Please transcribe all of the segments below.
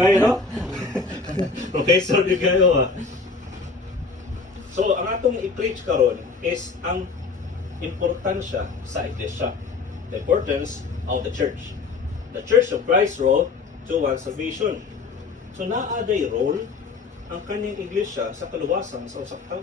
Kaya no? Professor di kayo ah. So, ang atong i-preach karon is ang importansya sa iglesia. The importance of the church. The Church of Christ role towards salvation. So, naaday role ang kanyang iglesia sa kaluwasan sa usak tao.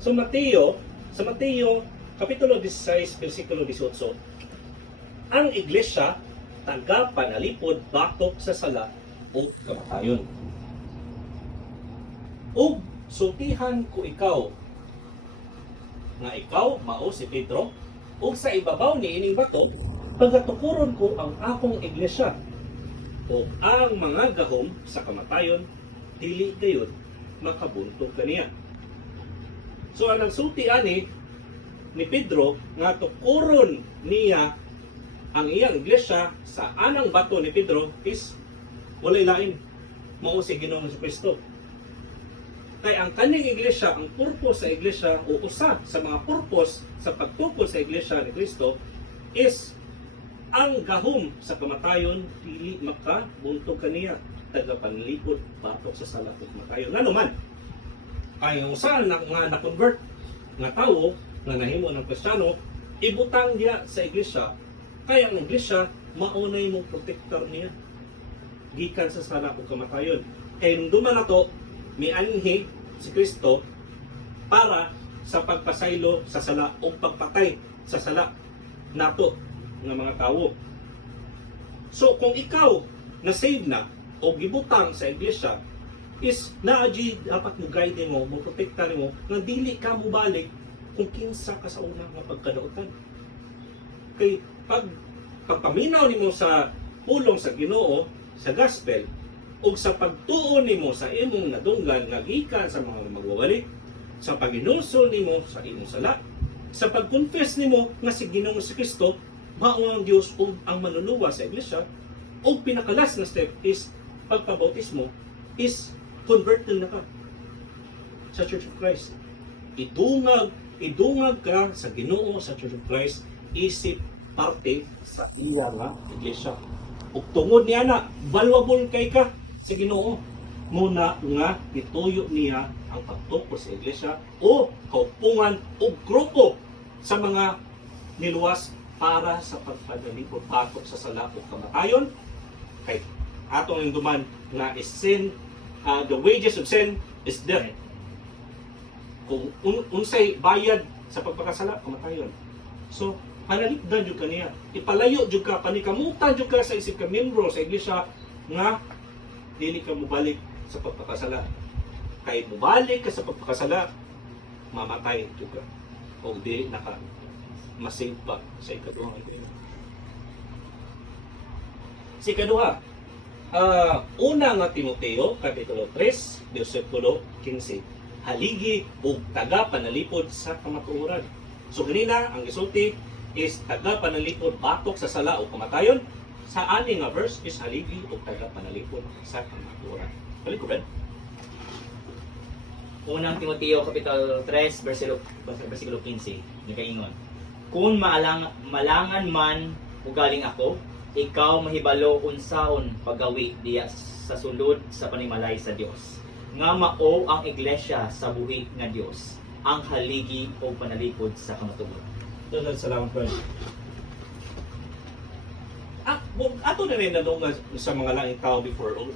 So sa Mateo, Kapitulo 16, versikulo 18, ang iglesia taga-panalipod batok sa sala o kamatayon. Ug sultihan ko ikaw, nga ikaw mao si Pedro, ug sa ibabaw ni ining bato, pagatukuron ko ang akong iglesia, o ang mga gahom sa kamatayon, dili gayon makabuntog kaniya. So ang nagsulti ani ni Pedro nga tukuron niya ang iyang iglesia sa anang bato ni Pedro is walay lain mao si Ginoong Jesucristo. Kay ang kaning iglesia, ang purpose sa iglesia o usa sa mga purpose sa pagtukol sa iglesia ni Kristo is ang gahom sa kamatayon dili makabuntog kaniya, tagapanlipod batok sa sala ug kamatayon. Ngano man ay usa nga na-convert nga tawo nga nahimo ng Kristiyano, ibutang diya sa iglesia, kaya ang iglesia maunay mong protector niya gikan sa sala ug kamatayon. Kay nung duman nato mianhi si Kristo para sa pagpasaylo sa sala o pagpatay sa sala nato nga mga tawo. So kung ikaw na save na o gibutang sa iglesia, is naadji dapat mo guide mo, mo protektahan mo, nga dili ka mo balik kung kinsa ka sa unang nga pagkadautan. Kay pagpaminaw nimo sa pulong sa Ginoo sa gospel ug sa pagtuon nimo sa imong nadunggan nga gikan sa mga magwawali, sa paginulsol nimo sa imong sala, sa pagconfess nimo nga si Ginoong si Kristo mao ang Dios ug ang manluluwa sa iglesia, ug pinakalas na step is pagpabautismo is converted na ka sa Church of Christ. Idungag ka sa Ginoo sa Church of Christ, isip parte sa iya nga iglesia. Ug tungod niya na valuable kay ka sa Ginoo, muna nga ituyo niya ang pagtukol sa iglesia o kaupungan o grupo sa mga niluwas para sa pagpadalipod batok sa sala o kamatayon. Kay atong duman nga is sin, the wages of sin is death. Kung unsay bayad sa pagpakasala, kamatayon. So, panalipdan jud kaniya. Ipalayo jud ka, panikamutan jud ka sa isip ka membro sa iglesia nga dili ka mobalik sa pagpakasala. Kay mobalik ka sa pagpakasala, mamatay jud ka. O di naka masave pa sa ikaduhang iglesia. Sa ikaduha, una nga Timoteo, Kapitulo 3, versikulo 15, haligi o taga-panalipod sa kamatuoran. So ganina, ang gisulti is taga-panalipod batok sa sala o kamatayon. Sa ani nga verse is haligi o taga-panalipod sa kamatuoran. Palikuran. Unang Timoteo, Kapitulo 3, versikulo 15, nikaingon, kung malangan man ugaling ako, ikaw mahibalo unsaon paggawi diya sa sulod sa panimalay sa Dios. Nga mao ang iglesia sa buhi nga Dios, ang haligi o panalipod sa kamatuoran. Salamat po. Ato na rin nadunggan sa mga langit tao before or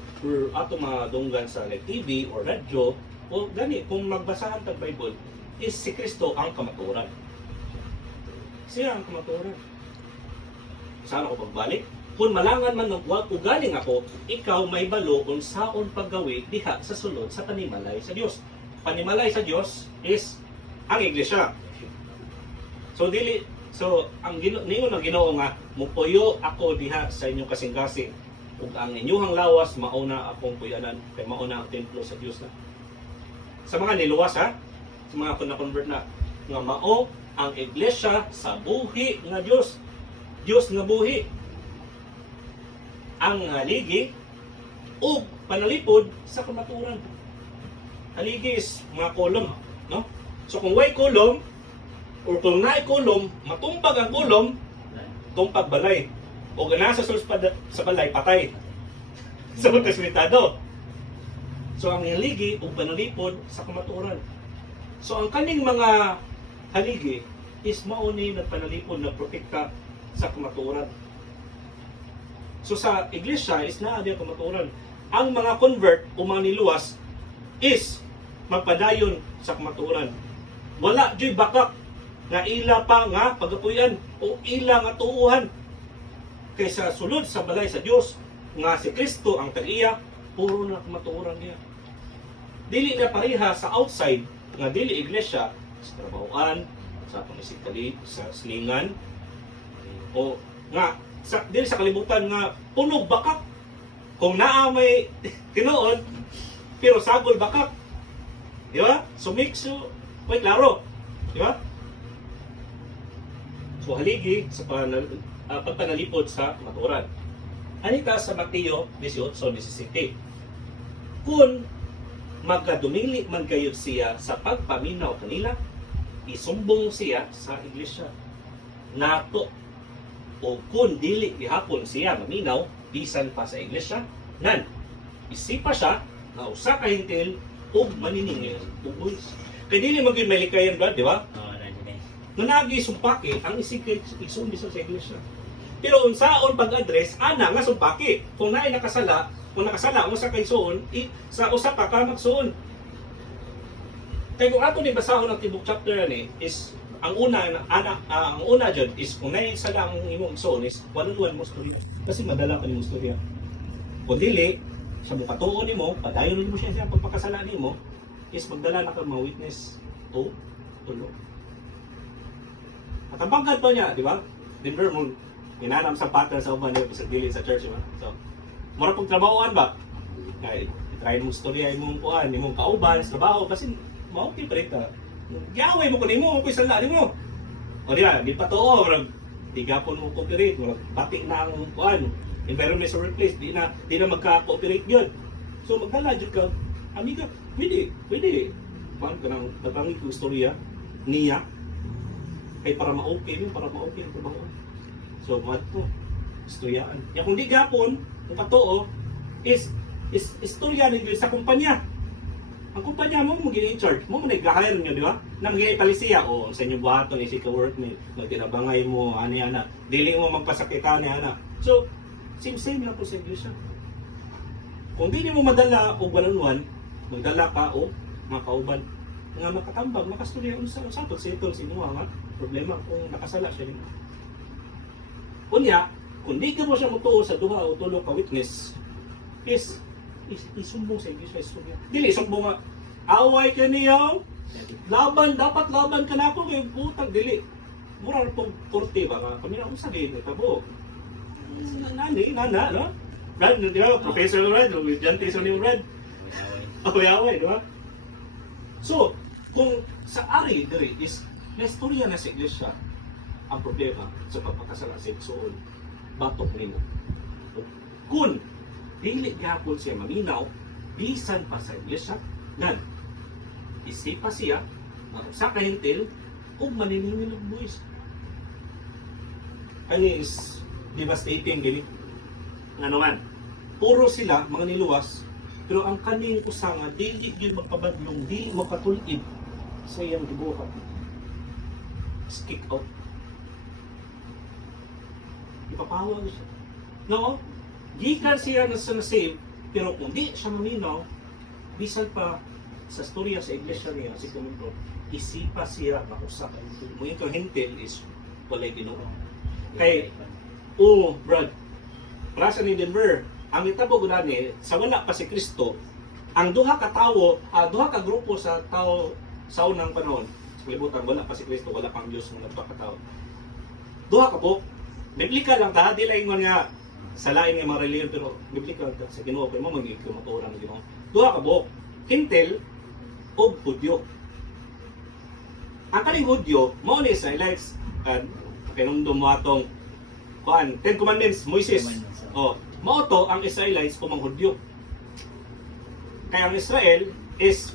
ato mga dunggan sa TV or radyo o gani, kung magbasahan tag Bible is si Kristo ang kamatuoran. Siya ang kamatuoran. Saan ako pagbalik? Kung malangan man ugaling ako, ikaw may balo kung saon paggawi diha sa sulod sa panimalay sa Dios. Panimalay sa Dios is ang iglesia. So ang ningon ang Ginoo nga mupuyo ako diha sa inyong kasing-kasing ug ang inyong lawas mauna akong puyanan kay mauna ang templo sa Dios na. Sa mga niluwas ha, sa mga na-convert na nga mao ang iglesia sa buhi nga Dios. Dios nga buhi. Ang haligi o panalipod sa kamatuoran. Haligi is mga kolom, no? So kung way kulom, or kung naay kulom, matumpag ang kulom, tumpag balay. O nasa sulod sa balay, patay. Sa pagkasmitado. So ang haligi o panalipod sa kamatuoran. So ang kaning mga haligi is mauni na panalipod na protekta sa kamatuoran. So sa iglesia is naa diya kamatuoran. Ang mga convert o mga niluwas is magpadayon sa kamatuoran. Wala joy bakak nga ila pa nga pagapuyan o ila nga tuuhan kaysa sulod sa balay sa Dios nga si Kristo ang tag-iya, puro na kamatuoran niya. Dili na pareha sa outside nga dili iglesia sa trabahoan, sa pamisikali, sa slingan o nga dili sa kalibutan nga punog bakak. Kung naa may tinuod pero sagol bakak. Di ba? So mix may klaro. Di ba? So haligi sa pagpanalipod sa kamatuoran. Anita sa Mateo 18:17. Kung magkadumili man kayo siya sa pagpaminaw kanila, isumbong siya sa iglesia. Nato o kung dili gihapon siya maminaw bisan pa sa iglesia, nan isipa siya na usa ka hintil ug maniningil ug buwis. Kay dili magyud may likayan ba, di ba? Nanagi sumpaki ang isigay igsuon sa iglesia. Pero unsaon pag-address ana nga sumpaki. Kung naay nakasala, kung nakasala mo sa kay suon, sa usa ka ka magsuon. Kay kung ato ni basahon ang tibok chapter ni is ang una jud is kung naay sala ang imong igsuon is waluan mo storya. Kasi madala ka nimong storya. Kung dili sa bukatuon nimo, padayon mo siya pagpakasala nimo is magdala na ka mga witness o tulo. At ang bangkad pa niya, di ba? Remember mo, inanam sa pattern sa uban niya sa dili sa church, di ba? So, mura pong trabahoan ba? Kaya, try mong storya imong kuhan, imong kauban, sa trabaho, kasi maupil pa rin ka. Gawin mo ko nimo, kung isang lari mo. O di ba, di pa to, di gapon mo cooperate, batik na ang kuhan. Environment sa workplace, di na magka-cooperate yun. So, magdala dyan ka, amiga, pwede. Kuhan ka ng nagpangit kong storya, niya, kay para ma-okay ang trabaho. So, what to? Istoryaan. Ya kung di gapon, kung katoo, is istorya ninyo sa kumpanya. Ang kumpanya mo magiging in charge. Mo nag-hire nyo, di ba? Nang gini palisiya, o sa inyo buhaton, isi ka work ni, nagtinabangay mo, ana. Dili mo magpasakita ni ana. So, same lang po sa iglesia. Kung di mo madala o one-on-one, magdala ka o mga kauban nga makatambag, makastorya unsa to settle sa inyo nga problema kung nakasala siya nimo. Unya, kung di ka mo siya mutuo sa duha o tulo ka witness, is isumbong sa iglesia istorya. Dili isumbong nga away ka niyo, dapat laban ka na ako kay butang dili. Mura pong korte ba nga kami na usa gyud tabo. Nana, no? Brad, di ba? Professor Brad, estudyante sa ni Brad. Away, di ba? So, kung sa ari diri is nestorya na sa iglesia ang problema sa pagpakasala sa igsoon, batok nimo. Kung dili gyapon siya maminaw bisan pa sa iglesia, nan isipa siya nga usa ka hintil ug maniningil og buwis. Ani is devastating gini. Nga naman, puro sila mga niluwas, pero ang kaning usa nga dili gyud magpabagyong, di makatulid sa iyang gibuhat. Kick out. Ipapawag siya. No? Gikan siya na sa save, pero kung di siya maminaw, bisan pa sa storya sa iglesia niya, si Kumunto, isipa siya makusak. Mo yung hintil is walay Ginoo. Kay, Brad, klase ni Denver, ang itabo ko ni, sa wala pa si Kristo, ang duha ka tawo, duha ka grupo sa tao sa unang panahon, sa kalibutan, wala pa si Kristo, wala pang Diyos ng nagpakatao. Duha ka po, biblika lang ta, di lang nga sa lain nga mga reliyon, pero biblika lang ta, sa Ginoo ko mo, magigkumaturan ng Ginoo. Duha ka po, hintil o Hudyo. Ang kaning Hudyo, mo ni sa Alex, kinundom mo atong Ten Commandments, Moises. Mao to ang Israelites o mga Hudyo. Kaya ang Israel is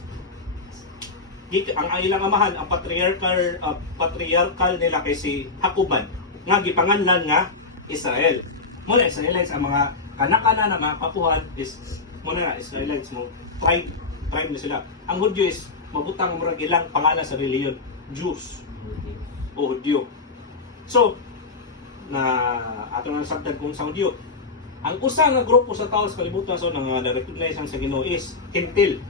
ang ilang amahan, ang patriarchal nila kay si Hakuban, nga gipanganlan nga Israel. Muna Israelites ang mga kanak-ana na mga kapuhan is muna na Israelites mo tribe na sila. Ang Hudyo is mabutang murag ilang pangalan sa reliyon, Jews o Hudyo. So na ato na sabtan kung sa Hudyo. Ang usa nga grupo sa tao sa kalibutan so nga na-recognize ang sa Ginoo is Gentil.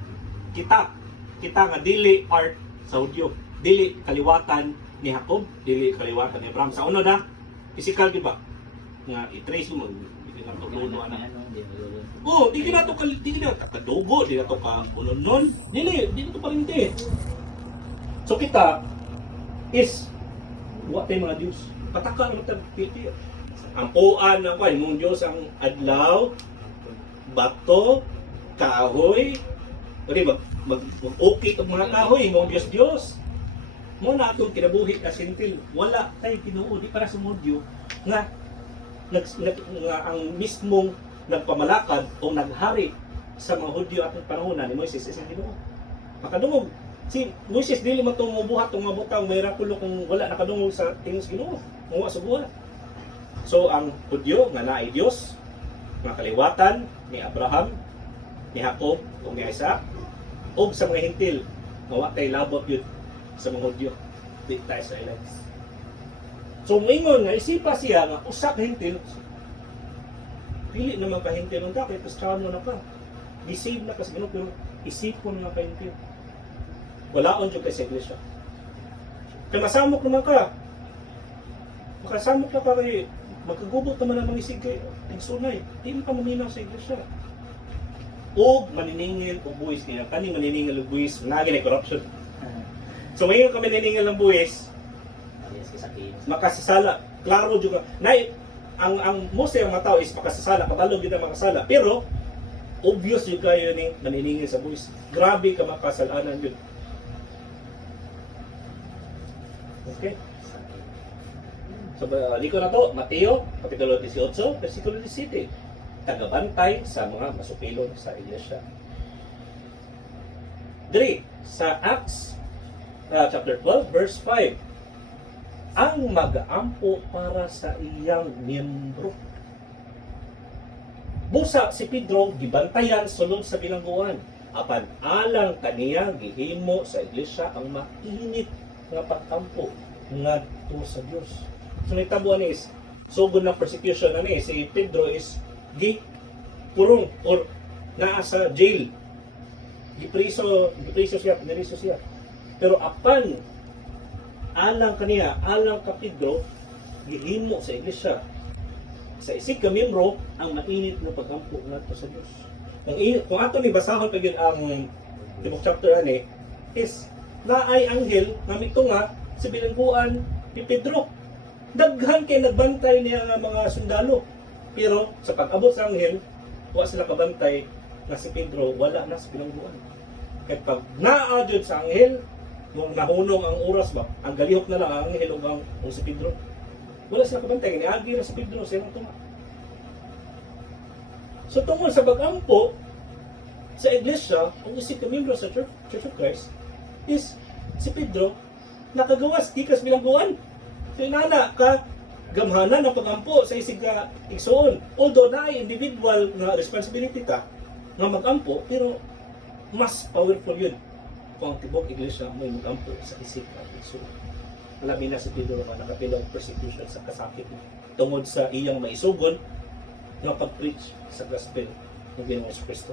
Kita nga dili part sa Hudyo, dili kaliwatan ni Jacob, dili kaliwatan ni Abraham. Sa una na, physical di ba? Nga i-trace mo, hindi na ito luno na. Oo, di na ito kadugo, di na ito ka-unon-non, dili na ito parinti. So kita is, wa tayo mga Diyos, pataka naman tayo piti. Ang puan ng kwan, mong Diyos ang adlaw, bato, kahoy, mag-okay itong mga kahoy, mong Diyos. Muna itong kinabuhi ka sintil. Wala tayo Ginoo, di para sa Hudyo nga ang mismong nagpamalakad o naghari sa mga Hudyo at panahon ni Moises is ang Ginoo. Makadungog. Si Moises dili man itong mubuhat itong mabutang mirakulo kung wala nakadungog sa tingin sa Ginoo. Muwa sa buhat. So ang Hudyo nga naay Dios, nga kaliwatan ni Abraham, ni Jacob, o ni Isaac, o sa mga hintil, nga tay labot yun sa mga Hudyo, di tayo sa Israelites. So ngayon nga, isipa siya nga, usak hintil, pili naman ka hintil ng dakit, tapos kano na ka. Deceive na kasi gano'n, pero isipon na ka hintil. Walaon dyan kay sa iglesia. Kaya masamok naman ka. Makasamok na ka kay, magkagubot naman ang mga isig kay tigsunay. Hindi ka maminaw sa iglesia. O maniningil o buwis niya. Kani maniningil o buwis, naging ay corruption. So ngayon kami naniningil ng buwis, makasasala. Klaro juga. Ang most ng mga tao is makasasala, kabalo yun ang makasala. Pero, obvious yung kayo ni maniningil sa buwis. Grabe ka makasalanan yun. Okay? So, liko na to, Mateo, Kapitulo 18, versikulo 17. Tagabantay sa mga masupilon sa iglesia. 3. Sa Acts chapter 12, verse 5. Ang mag-aampo para sa iyang miyembro. Busa si Pedro, gibantayan sulod sa bilangguan. Apan alang kaniya, gihimo sa iglesia ang mainit nga pagkampo ngadto sa Dios. So nitabuan is, sugod ng persecution na ni, si Pedro is kurong or naa sa jail. Gipriso siya, pinariso siya. Pero apan alang kaniya, alang ka Pedro, gihimo sa iglesia. Sa isig ka miyembro ang mainit na pagkampo ngadto sa Dios. Kung ato ni basahon pagin ang tibok chapter ani is naay anghel nga mitunga sa bilangguan ni Pedro. Daghan kay nagbantay niya nga mga sundalo. Pero sa pag-abot sa anghel, wa sila kabantay na si Pedro wala na sa bilangguan. Kaya pag naadyo sa anghel, nung nahunong ang oras ba, ang galihok na lang ang anghel o si Pedro. Wala sila kabantay, niagi na si Pedro sa ilang tuma. So tungkol sa pag-ampo sa iglesia, ang isip na miyembro sa Church of Christ is si Pedro nakagawas tikas bilangguan. So inana ka gamhanan ng pag-ampo sa isig ka igsoon. Although na individual na responsibility ka nga mag-ampo, pero mas powerful yun kung ang tibok iglesia may mag-ampo sa isig ka igsoon. Alamin na si Pedro na nakapilang persecution sa kasakit tungod sa iyang maisugon na pag-preach sa gospel ng Ginoong Kristo.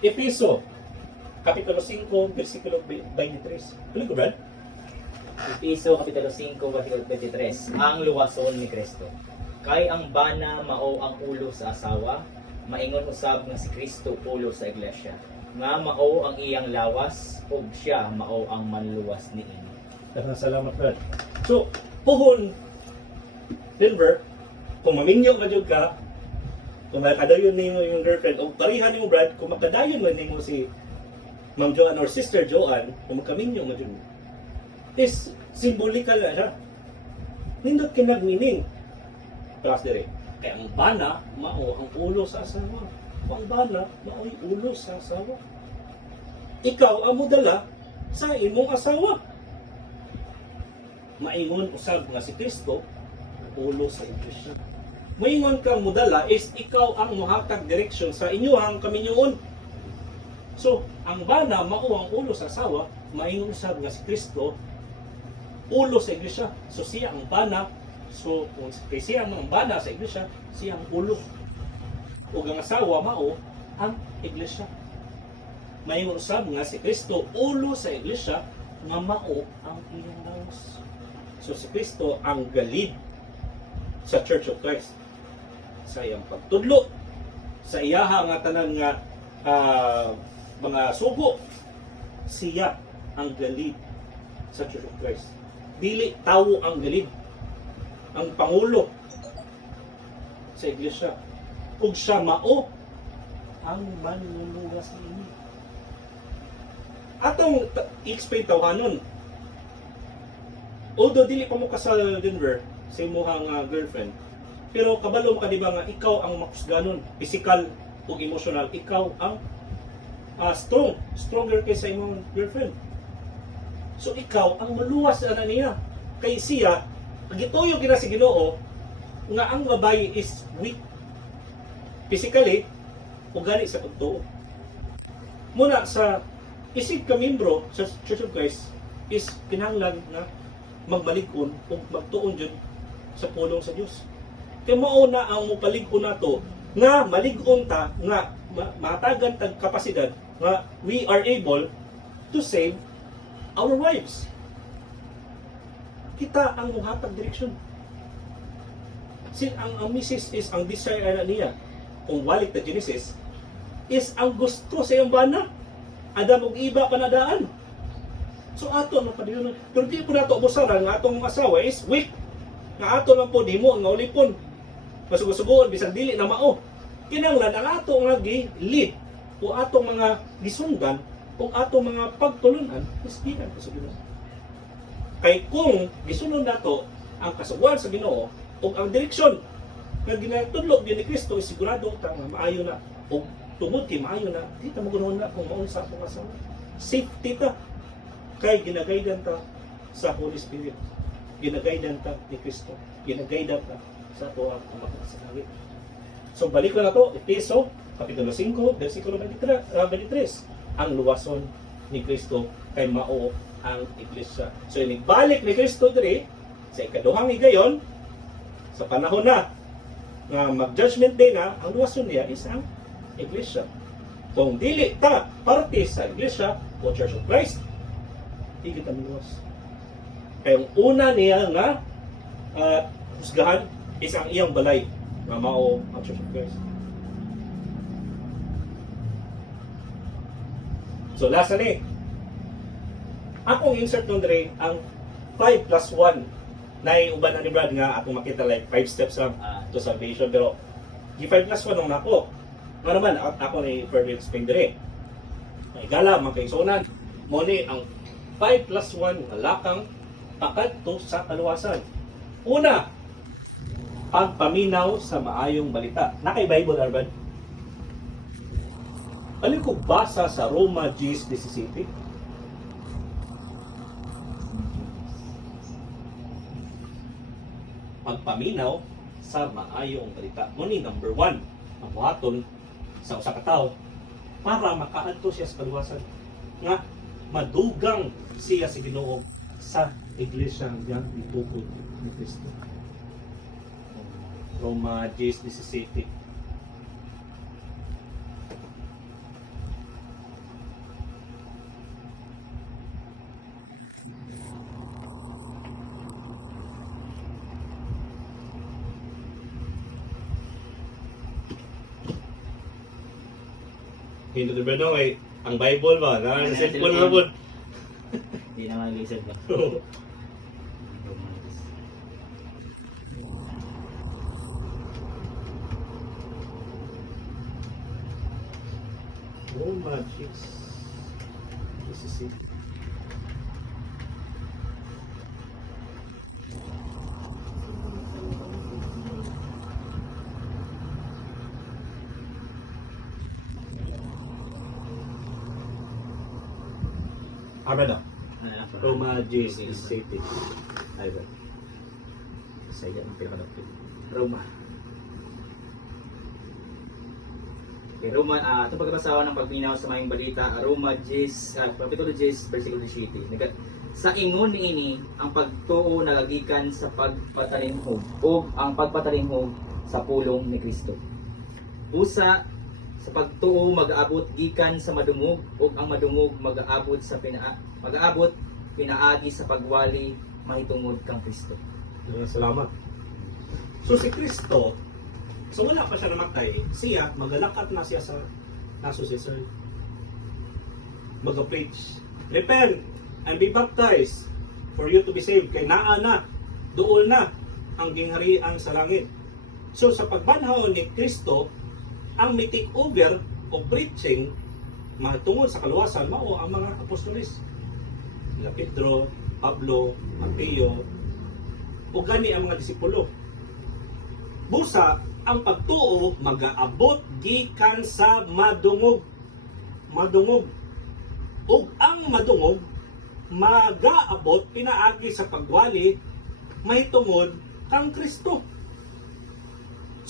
Efeso, Kapitulo 5, versikulo 23. Tuloy ko, Brad? Efeso Kapitulo 5, versikulo 23. Ang luwason ni Kristo. Kay ang bana mao ang ulo sa asawa, maingon usab nga si Kristo ulo sa iglesia. Nga mao ang iyang lawas, ug siya mao ang manluwas niini. Salamat, Brad. So, puhon, Denver, kung maminyo ka dyan ka, kung makadayon nimo yung girlfriend, o parihan nimo Brad, kung makadayon man nimo si Ma'am Joanne or Sister Joanne, kung magkaminyo mo dyan, is symbolikal na siya. Nindot kinag-meaning. Plus dire, kaya ang bana, mao ang ulo sa asawa. Ako ang bana, mao'y ulo sa asawa. Ikaw ang mudala sa imong asawa. Maingon usab nga si Kristo, ulo sa iglesia. Maingon kang mudala is ikaw ang muhatag direksyon sa inyong kaminyoon. So, ang bana mao ang ulo sa asawa, maingon usab nga si Kristo, ulo sa iglesia. So siya ang bana. So kung siya ang bana sa iglesia, siya ang ulo. Ug ang asawa mao ang iglesia. Maingon usab nga si Kristo ulo sa iglesia nga mao ang iyang lawas. So si Kristo ang galid sa Church of Christ. Sa iyang pagtudlo, sa iyaha nga tanan nga mga sugo, siya ang galid sa Church of Christ. Dili tawo ang galid, ang pangulo sa iglesia. Ug siya mao ang manluluwas niini. Atong i-explain tawhanon. Although dili pa mo kasal Denver sa imong girlfriend, pero kabalo mo ka diba nga ikaw ang makusganon, physical ug emotional, ikaw ang stronger kaysa imong girlfriend. So ikaw ang maluwas ana niya. Kay siya, gituyo gina si Ginoo nga ang babae is weak physically ug gani sa pagtuo. Muna sa isig ka membro sa Church of Christ is kinahanglan nga magbalig-on ug magtuon jud sa pulong sa Dios. Kay mao na ang mopalig-on nato nga malig-on ta nga matagan tag kapasidad nga we are able to save our wives. Kita ang muhatag direksyon. Ang misis is ang desire na niya. Kung walik ta Genesis is ang gusto sa iyang bana. Adam ug iba panadaan. So ato na padiyon. Pero di po nato ubusaran nga atong asawa is weak. Nga ato lang po dimo nga ulipon. Masugo-sugoon bisag dili na mao. Kinahanglan ang ato nga gi-lead o atong mga gisundan kung atong mga pagtulunan is gikan sa Ginoo. Kay kung gisunod nato ang kasuguan sa Ginoo ug ang direksyon nga ginatudlo ni Kristo is sigurado ta nga maayo na ug tungod kay maayo na di ta magunahon na kung maun sa atong asawa. Safety ta kay ginagaydan ta sa Holy Spirit. Ginagaydan ta ni Kristo. Ginagaydan ta sa ato ang makasalawi. So balik na to Efeso kapitulo 5 bersikulo 23. Ang luwason ni Kristo kay mao ang iglesia. So balik ni Kristo diri sa ikaduhang higayon sa panahon na nga mag-judgment day na, ang luwason niya is ang iglesia. Kung dili ta parte sa iglesia o Church of Christ, di kita maluwas. Kaya ang una niya nga husgahan is ang iyang balay nga mao ang Church of Christ. So last ni, akong insert nun dre ang 5 plus 1 na uban na ni Brad nga akong makita like 5 steps lang to salvation, pero di 5 plus 1 nung nako. Nga naman, ako ni further explain dre. Igala, magkaisunan. Mo ni ang 5 plus 1 nga lakang pakadto sa kaluwasan. Una, pagpaminaw sa maayong balita. Nakay Bible, Arban? Ano ko basa sa Roma 10:17? Pagpaminaw sa maayong balita. Muni number 1, ang buhaton sa usa ka tawo para makaadto siya sa kaluwasan. Nga madugang siya si Ginoo sa iglesia nga gitugot ni Kristo. Roma 10:17. Hindi na ba ay ang Bible ba? Sa cellphone na po. Hindi na mag-isip ba? Roma 10:17. Amen na. Roma JC City. Ay ba? Sa iya ang pinakadapit. Roma. Okay, Roma, ito pagkabasawa ng pagbinaw sa mayong balita, Roma 10, Kapitulo 10, versikulo 17. Sa ingon niini ang pagtuo nagagikan sa pagpatalinhog o ang pagpatalinhog sa pulong ni Kristo. Busa sa pagtuo mag-aabot gikan sa madungog o ang madungog mag-aabot pinaagi sa pagwali mahitungod kang Kristo. Salamat. So si Kristo, so wala pa siya namatay, siya, magalakat na siya sa naso si Sir. Mag-preach. Repent and be baptized for you to be saved. Kay naa na, duol na ang gingharian sa langit. So sa pagbanhaw ni Kristo, ang may take over o preaching matungod sa kaluwasan mao ang mga apostoles. Sila Pedro, Pablo, Mateo, o gani ang mga disipulo. Busa, ang pagtuo mag-aabot gikan sa madungog. Madungog. Ug ang madungog mag-aabot pinaagi sa pagwali mahitungod kang Kristo.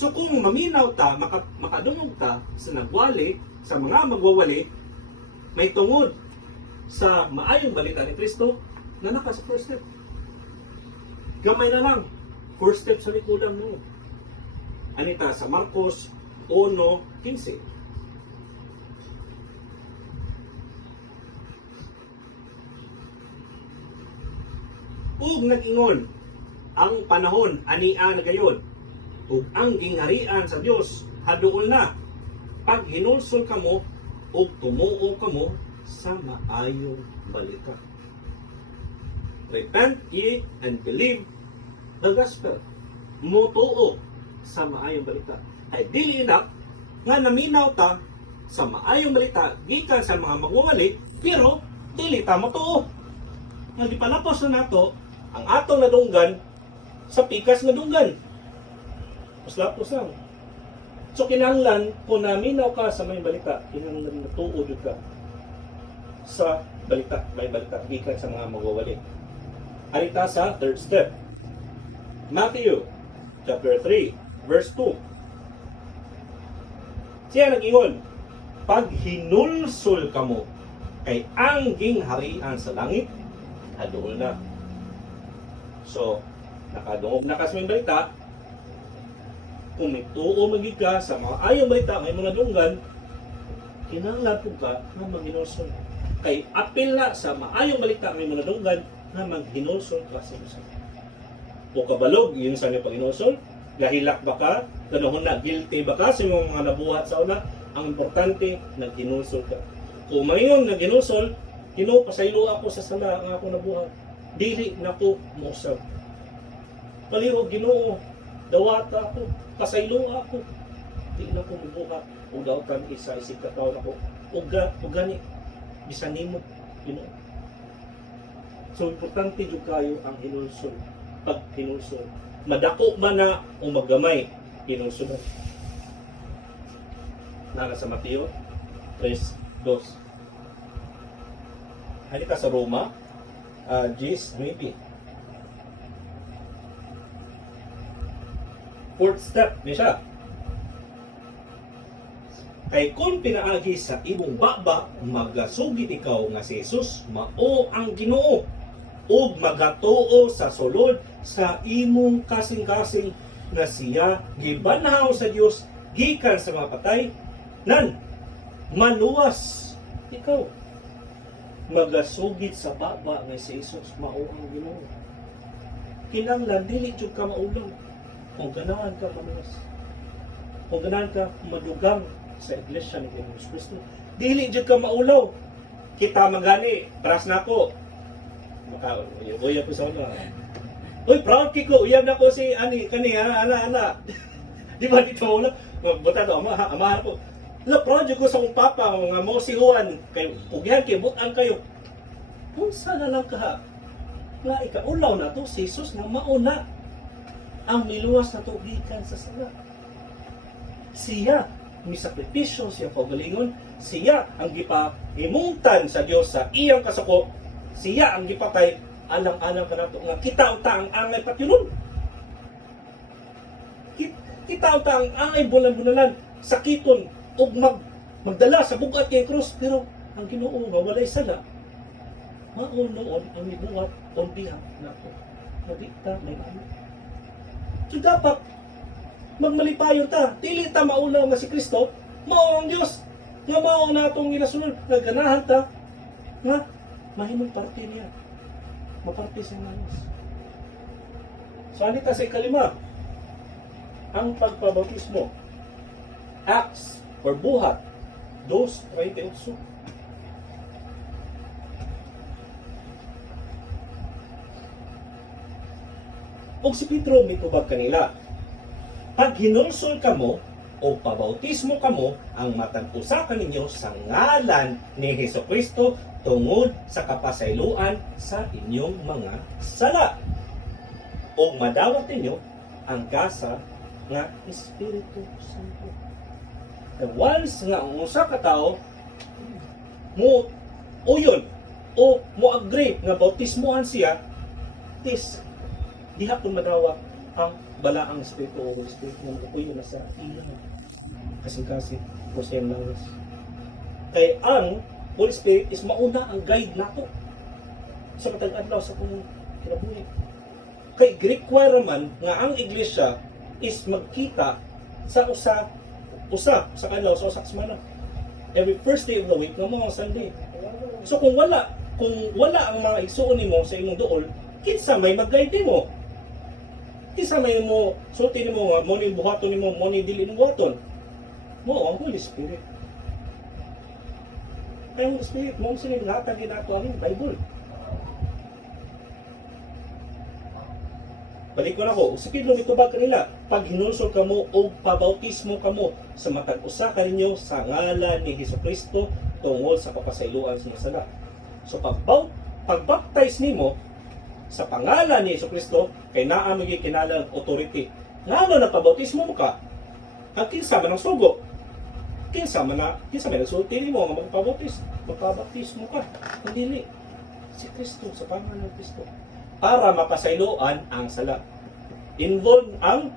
So kung maminaw ta, makadungog ta sa nagwali, sa mga magwawali, may tungod sa maayong balita ni Kristo na naka sa first step. Gamay na lang, first step sa likudan mo. Anita sa Marcos 1:15. Ug nag-ingon, ang panahon ania na gayon, ug ang gingharian sa Dios haduol na pag hinulsol kamo ug tumuo kamo sa maayong balita. Repent ye and believe the gospel. Mutuo sa maayong balita. Ay dili na nga naminaw ta sa maayong balita gikan sa mga magwawali, pero dili ta motuo. Nga gipalapos na nato ang atong nadunggan sa pikas nga dunggan. Lapos lang. So kinahanglan kung naminaw ka sa may balita, kinahanglan natuo jud ka sa balita, may balita gikan sa mga magwawali. Arita sa third step. Matthew chapter 3 verse 2. Siya nag-ingon, pag hinulsol kamo kay ang gingharian sa langit haduol na. So nakadungog na ka sa may balita. Kung may tuo magika sa mga ayong balita, may mga dunggan, kinahanglan po ka na maghinulsol. Kay apil na sa maayong balita, may mga dunggan na maghinulsol ka sa isa. O kabalog, yun sa niyo paghinulsol, gahilak ba ka, ganoon na, guilty ba ka sa mga nabuhat sa una, ang importante, naghinulsol ka. Kung mayroong naghinulsol, pasaylo ako sa sala ang ako nabuhat. Dili na ko musab. Paliro, Ginoo, dawata ako, pasaylo ako. Di na ko mabuhat. O daw kan isa isip kataon ako. O gani, bisan nimo, Ginoo. So, importante jud kayo ang hinulsol. Pag hinulsol. Madako ba na o magamay, hinulsol. Nara sa Mateo 3:2. Halika sa Roma 10:9. Fourth step ni siya. Kay kung pinaagi sa imong baba, magasugid ikaw nga si Jesus, mao ang Ginoo, ug magatuo sa sulod sa imong kasing-kasing nga siya gibanhaw sa Dios gikan sa mga patay, nan maluwas ikaw. Magasugid sa baba nga si Jesus, mao ang Ginoo. Kinahanglan dili jud ka maulaw. Kung ganahan ka maluwas, kung ganahan ka madugang sa iglesia ni Jesus Cristo, dili jud ka maulaw. Kita magani, paras na ako. Uyab ko sa una. Uy, proud kiko, uyab na ko si kani ana. Di ba dito maulaw? Buta to, amahan ko. Proud ko sa akong papa, mga mo si Juan, kay ugyan kay butan kayo. Kung sana lang ka, nga ikaulaw na to, si Jesus na mauna. Ang miluwas na tugikan sa sala. Siya, may sakripisyo, siya pagalingon, siya ang gipahimungtan sa Dios sa iyang kasako siya ang gipatay, alang-alang ka nato nga kita unta ang angay patyulon. Kita unta ang angay bulan-bunalan, sakiton ug magdala sa bugat kay krus, pero ang Ginoo nga walay sala, maon noon ang mibuhat on behalf nato. Madikta may ano. So dapat magmalipayon ta, dili ta mauna nga si Kristo, mao ang Dios nga mao natong ginasunod, nga ganahan ta nga mahimong parte niya. Maparte sa manos. So anita sa ikalima, ang pagpabautismo. Acts or buhat 2:28. Og si Pedro mitubag kanila, pag hinulsol kamo o pabautismo kamo, ang matag usa kaninyo sa ngalan ni Hesukristo tungod sa kapasayloan sa inyong mga sala. O madawat ninyo ang gasa nga Espiritu Santo. And once nga ang usa ka tawo mo uyon o mo agree nga bautismohan siya, this diha kun madawat ang balaang Espiritu o Espiritu ng uyon na sa ilang kasing-kasing o siyang langas. Kay ang Holy Spirit is mauna ang guide nato sa matag adlaw sa kung kinabuhi. Kay requirement nga ang iglesia is magkita sa usa sa kanlaw sa usa ka semana. Every first day of the week nga mo ang Sunday. So kung wala ang mga igsuon nimo sa imong duol, kinsa may mag-guide nimo? Kinsa may mo sulti nimo nga mo ni buhaton nimo, mo ni dili nimo buhaton? Mo ang Holy Spirit. Kaya ang Holy Spirit mo sila lahat ang ginato ang Bible. Balik ko na ko, si Pedro mitubag kanila, pag hinulsol kamo o pabautismo kamo sa matag usa kaninyo sa ngalan ni Hesukristo tungod sa kapasayloan sa mga sala. So pagbaptize nimo sa pangalan ni Hesukristo, kay naa mo gikinalang authority. Ngano na pabautismo mo ka? Ang kinsa man ang sugo. Kinsa man nagsulti nimo nga magpabautismo ka. Ang dili si Kristo sa pangalan ni Kristo, para mapasayloan ang sala. Involved ang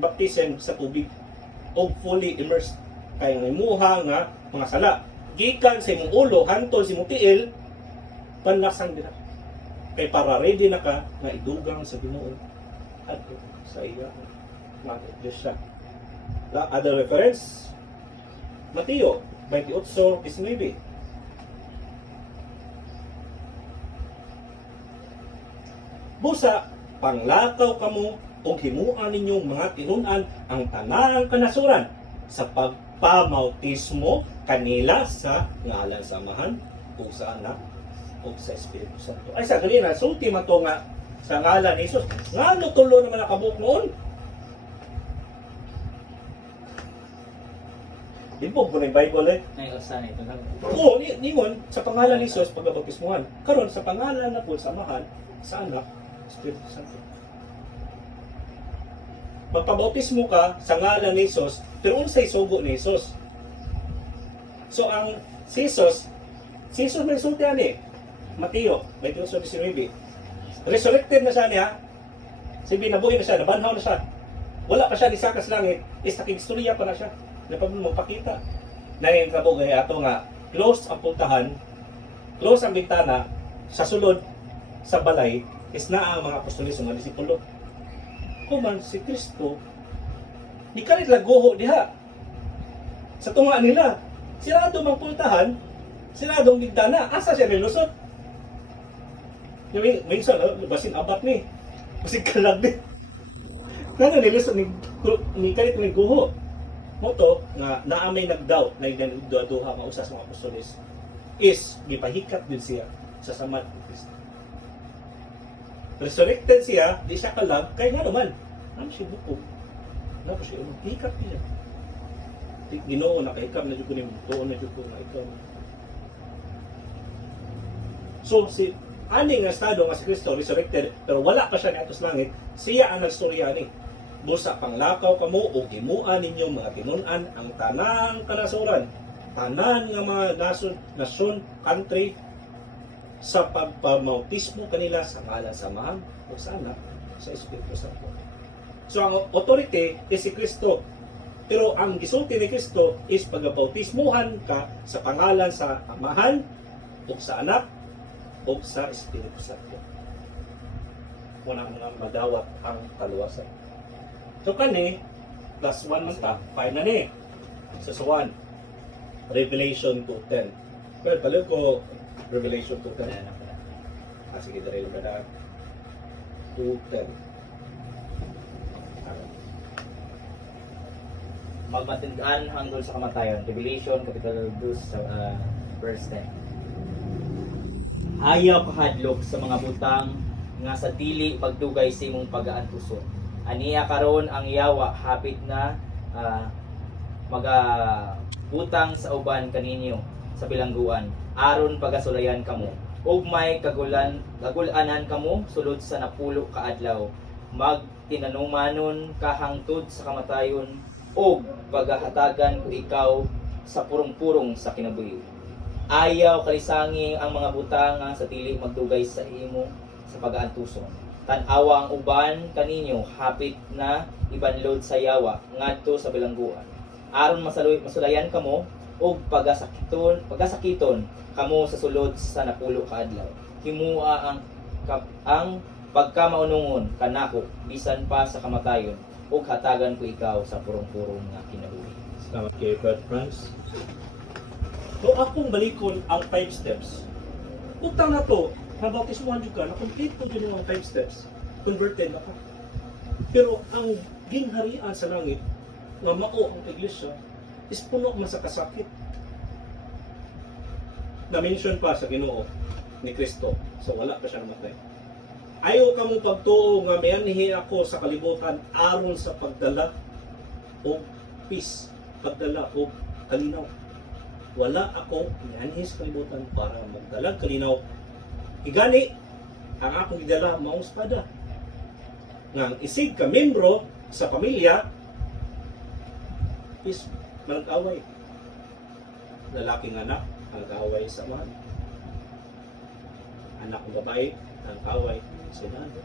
baptism sa tubig o fully immersed. Kaya nga imuha nga mga sala gikan sa imong ulo hantol sa imong tiil, panlasang dira. Kay para ready na ka nga idugang sa Ginoo at sa iya mga iglesia. Other reference, Mateo 28:19. Busa, panglakaw kamo o himuan ninyong mga tinun-an ang tanang kanasuran sa pagpamautismo kanila sa ngalan sa Amahan o sa Anak o sa Espiritu Santo. Ay sa ganina, sulti man to nga sa ngalan ni Jesus. Ngano tulo naman nakabuk noon? Di po po na yung Bible eh. Naiusan ito na. Oo, ningon sa pangalan ni Jesus pagbabautismuhan. Karon sa pangalan na po sa Amahan, sa Anak, Espiritu Santo. Magpabautismo ka sa ngalan ni Jesus, pero unsay sugo ni Jesus. So ang si Jesus may sulti ani. Mateo 28:19. Resurrected na siya niya. Sabi nabuhi na siya, nabanhaw na siya. Wala pa siya ni sakas langit, is nakigstorya pa na siya. Napag magpakita. Nahin kabog ay ato nga close ang pultahan, close ang bintana, sa sulod sa balay is naa ang mga apostolis mga disipulo. Kuman si Kristo ni kanit laguho diha. Sa tunga nila, sirado mang pultahan, siradong bintana, asa siya nilusot? Minsan, basin abat ni. Basin kalag ni. Nana nilusot ni kanit ni guho. Moto nga naamay nagdaw na nagduha nga usa sa mga apostolis is gipahikat din siya sa samad ni Kristo. Resurrected siya, di siya kalag, kaya nga naman, ano siya buko? Ano siya, hikap niya. Ginoo, nakahikap na dyan ko niya, doon na dyan ko na ikaw. So, si aning nga estado nga si Kristo, resurrected, pero wala pa siya ni atos langit, siya ang nagstorya ni. Busa panglakaw kamo o himuan ninyo mga tinun-an ang tanang kanasuran, tanan nga mga nasyon, country, sa pagpamautismo kanila sa ngalan sa Ama o sa Anak sa Espiritu Santo. So ang authority is si Kristo. Pero ang gisulti ni Kristo is pagpabautismuhan ka sa pangalan sa Amahan o sa Anak o sa Espiritu Santo. Muna mga madawat ang kaluwasan. So kani, plus 1 man ta, 5 na ni. So 1, Revelation 2:10. Well, balik ko Revelation 2:10. Sige, dari lang na 2:10. Magmatindaan hangtod sa kamatayon. Revelation, Capital 2, verse 10. Ayaw kahadlok sa mga butang nga sa dili pagdugay sa imong pag-aantuson. Aniya karon ang yawa hapit na magabutang sa uban kaninyo sa bilangguan aron pagasulayan kamo ug may kagulanan kamo sulod sa napulo ka adlaw magtinanumanon kahangtod sa kamatayon ug pagahatagan ko ikaw sa purong-purong sa kinabuhi. Ayaw kalisangi ang mga butang nga sa dili magdugay sa imo sa pag-aantuson. Tan-awa ang uban kaninyo hapit na ibanlod sa yawa ngadto sa bilangguan aron masulayan kamo ug pagasakiton kamo sa sulod sa napulo ka adlaw. Himua ang pagkamaunungon kanako bisan pa sa kamatayon ug hatagan ko ikaw sa purong-purong nga kinabuhi. Salamat kay Brad Franz. So akong balikon ang 5 steps. Utang na to, nabautismuhan jud ka, na-complete ko din ang 5 steps. Converted na ka. Pero ang gingharian sa langit nga mao ang iglesia is puno man sa kasakit. Na-mention pa sa Ginoo ni Kristo, so wala pa siya namatay. Ayaw ka mo pagtuo nga mayanhi ako sa kalibutan aron sa pagdala o peace, pagdala o kalinaw. Wala ako mayanhi sa kalibutan para magdala kalinaw. Igani, ang akong gidala maong espada. Nga isig ka membro sa pamilya is nag-away. Lalaking anak, nag-away sa mahal. Anak ng babae, nag-away sa nanay.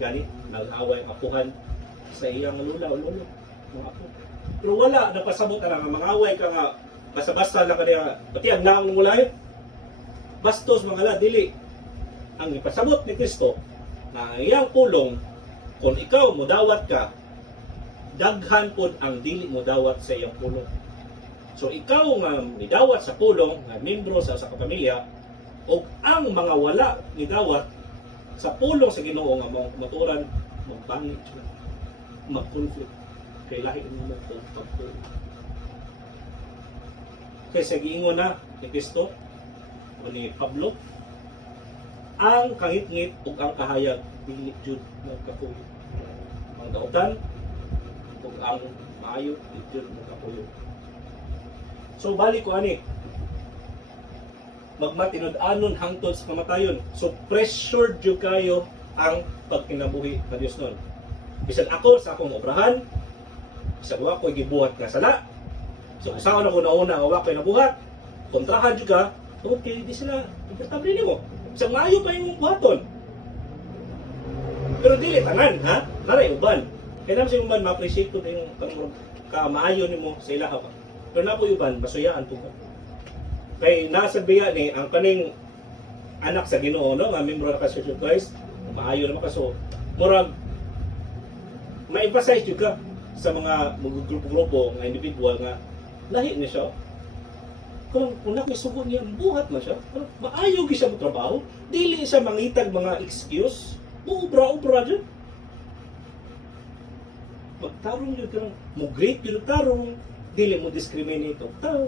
Gani, nag-away ang apuhan sa iyang lula o lolo. Mga apo. Pero wala, napasabot ka na, mga away ka nga, basta-basta lang ka niya, pati ang naang ng mulay, bastos mga la, dili. Ang ipasabot ni Kristo, na ang iyang pulong, kung ikaw mudawat ka, daghan pod ang dili mo dawat sa iyang pulong. So ikaw nga nidawat sa pulong, nga membro sa kapamilya, o ang mga wala nidawat sa pulong sa Ginoo nga maturan, magbangit sila, mag-conflict. Kay lahi mo pagpulong. Kaya sa giingon na ni Kristo o ni Pablo, ang kangit-ngit ug ang kahayag dili jud nagkapuyo. Ang dautan ug ang maayo dili jud nagkapuyo. So balik ko ani, magmatinud-anon hangtod sa kamatayon. So pressured jud kayo ang pagkinabuhi sa Dios nun. Bisan ako sa akong obrahan, bisan wa ko'y gibuhat nga sala. So usaon ako nauna nga wa ko'y nabuhat, kontrahan jud ka, okay, di sila komportable nimo. Bisan maayo pa yung buhaton. Pero dili tanan, ha? Naray uban. Kaya naman sa uban, ma-appreciate ko na yung maayo nimo sa ilaha pa. Pero na po uban, masuyaan po ka. Kaya nasa biya ni, ang kaning anak sa Ginoo, no? Nga membro na ka Church of Christ, maayo naman ka. So, murag, ma-emphasize juga sa mga grupo-grupo, nga individual nga, lahi niya siya. Kung nakisugot niya, buhat na siya. Maayo siya mo trabaho. Dili siya mangitag mga excuse. Ubra-ubra dyan. Magtarong yun ka lang. Mo-great yun tarong. Dili mo discriminate o tao.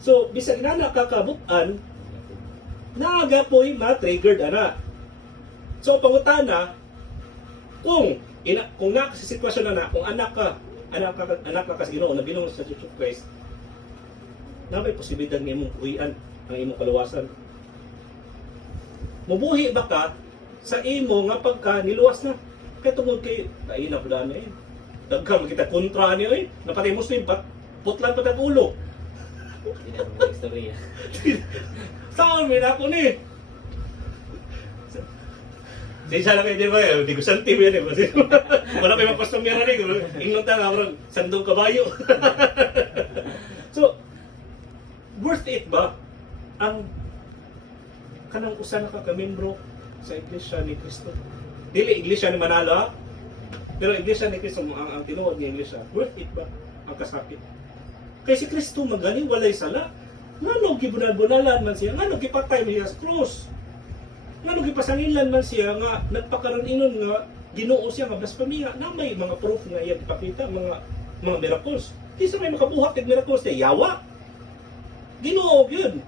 So, bisag na nakakabutan, naaga po'y ma-triggered ana. So, pangutana, kung nasa sitwasyon na kung anak ka sa Ginoo, nabilong sa Church of Christ, na may posibilidad ng imong buhian ang imong kaluwasan. Mubuhi ba ka sa imo nga pagka niluwas na? Kaya tungod kay lain na pala na eh. Dagkam kita kontra niyo eh. Napatay Muslim, putlan pa ulo. Hindi na mo istorya. Saan may ako ni? Siya lang kayo, di ba? Hindi ko santim yan eh. Wala kayo mag-customer na rin. Ingon ta nga, parang sandong kabayo. So, worth it ba ang kanang usa na ka-membro sa Iglesia ni Cristo? Dili Iglesia ni Manalo, ha? Pero Iglesia ni Cristo, ang tinuod ni Iglesia, worth it ba ang kasakit? Kay si Cristo magaling, walay sala. Ngano gibunal-bunalan man siya, ngano gipatay niya sa krus. Ngano gipasangilan man siya nga nagpakaron inon nga Ginoo siya nga blasphemy na may mga proof nga iya ipakita, mga miracles. Di sa may makabuhat kag miracles niya, yawa. Ginoo yun.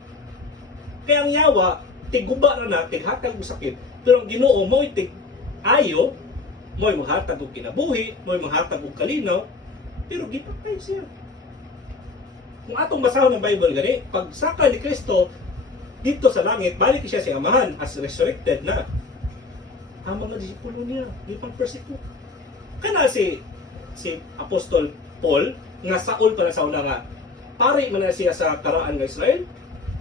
Kaya ang yawa, tiguba na tighatag mo sakit. Pero ang Ginoo mo tig ayo, mo'y maghatag og kinabuhi, mo'y maghatag og kalinaw, pero gipatay siya. Kung atong basahon ng Bible gani, pag saka ni Kristo dito sa langit, balik siya sa Amahan as resurrected na. Ang mga disipulo niya, di pang persecute. Kana si Apostol Paul, nga Saul pa na sa una nga, pare man na siya sa karaan ng Israel,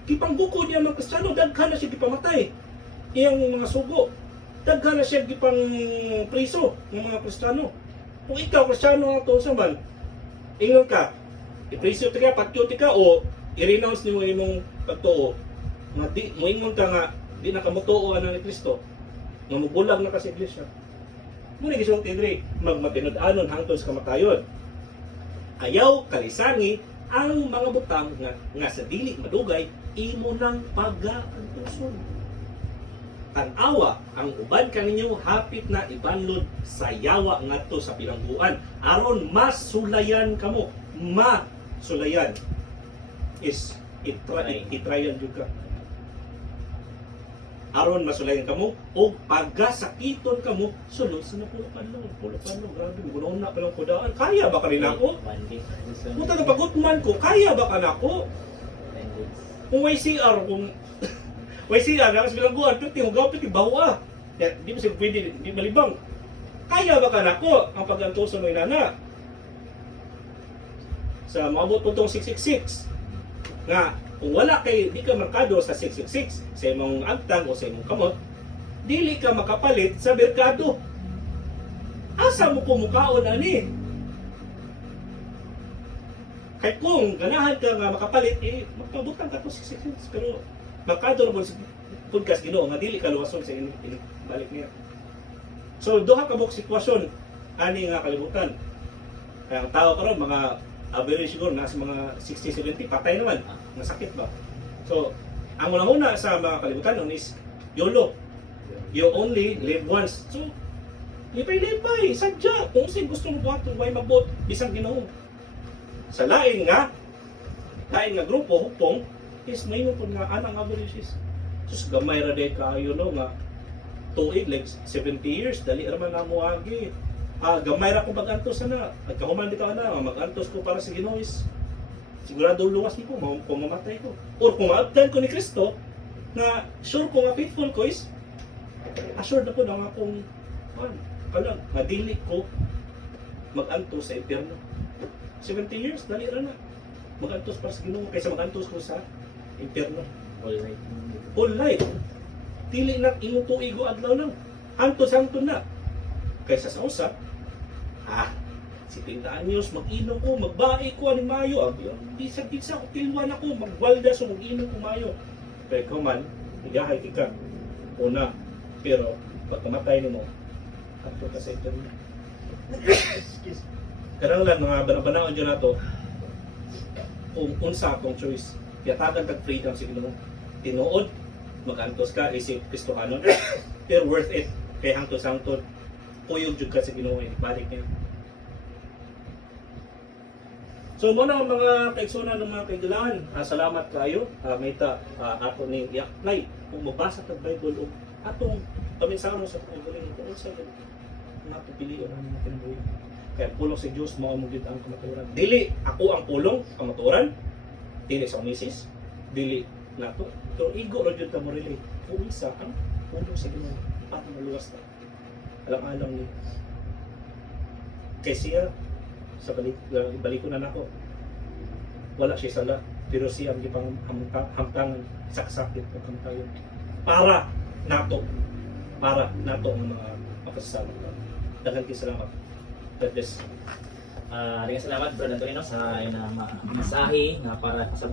gipangbuko niya mga Kristiyano, daghan na siya gipamatay. Iyang mga sugo, daghan na siya gipang priso ng mga Kristiyano. Kung ikaw, Kristiyano nga ito, saman, ingon ka, ipriso ka, patyoti ka, o i-renounce niyo imong pagtuo, nga di, moingon ka nga, di nakamutuo na ni Kristo, nga mubulag na ka sa iglesia. Muna gisulti diri, magmatinud-anon hangtod sa kamatayon. Ayaw kalisangi ang mga butang nga sa dili madugay, imo nang pagaantuson. Tanawa ang uban kaninyo hapit na ibanlod sa yawa ngadto sa bilangguan aron masulayan kamo. Masulayan is itrayan jud ka. Aron masulayan kamo o pagasakiton kamo sulod sa napulukan grabe gunon na palang kudaan. Kaya ba kanina ako? Muta na pagutman ko, kaya ba kanako? Kung may CR, kung may CR, nakas bilangguan, piti mo gawin, piti bawa. Di mo siya pwede, di malibang. Kaya ba kanako ang pag-antusan mo inana? Sa maabot po itong 666 nga kung wala kay di ka markado sa 666 sa imong agtang o sa imong kamot, dili ka makapalit sa merkado. Asa mo kumukaon ani? Kay kung ganahan ka nga makapalit, magpabutang ka to 666 pero markado mo sa podcast Ginoo nga dili ka luwason sa balik niya. So duha ka buk sitwasyon ani nga kalibutan. Kaya ang tao karon mga average siguro nasa mga 60-70 patay naman, nasakit ba? So, ang una-una sa mga kalibutan nun is YOLO. You only live once. So, lipay-lipay, sadya. Kung saan gusto mo buhat, huwag magbot, bisang Ginoo. Sa lain nga grupo, hupong, is may po nga anang average is. Sus, gamay ra day kayo no nga tuig like 70 years, dali raman na mo agi. Gamay ra ko mag-antos na. Nagkahuman dito na, mag-antos ko para sa Ginoo is sigurado luwas ko, kung mamatay ko. Or kung maabdan ko ni Kristo, na sure ko nga faithful ko is, assured na po na nga akong, nga dili ko mag-antos sa impyerno. 70 years, dali ra na. Mag-antos para sa Ginoo, kaysa mag-antos ko sa impyerno. All life. Dili na imo tuigo adlaw lang. Antos-anton na. Kaysa sa usap, 70 anyos, mag-inom ko, magbae ko, ani mayo. Bisa ko, tilwan ako, magwalda so mag-inom ko mayo. Pero ikaw man, igahay ka. Una, pero pagkamatay mo, ato ka sa ito. Karang lang, mga banang-banaan dyan na to, kung unsa akong choice, yatagan kag freedom sa Ginoo. Tinuod, mag-antos ka, isip Kristohanon, pero worth it, kay hangtod-hangtod, tuyog jud ka sa Ginoo, balik niya. So muna ang mga kaigsunan ng mga kaibigan, salamat kayo. Mayta ato ning i-apply kung mabasa tag Bible og atong paminsano sa pagbuling kung unsa gyud nga pilion ang mga kinabuhi. Kaya pulong si Dios mao mo gyud ang kamaturan. Dili ako ang pulong kamaturan, dili sa misis, dili nato. Pero igo ra gyud ta mo relate. Kung isa ang pulong sa Ginoo at maluwas ta. Alam-alam ni kay siya sa balik ko na nako, wala siya sala, pero siyang gipang hamtang saksakit o hamtang para nato ang mga makasasama. Daghang salamat. God bless. Salamat Brother Antonino sa iyong mensahe nga para sa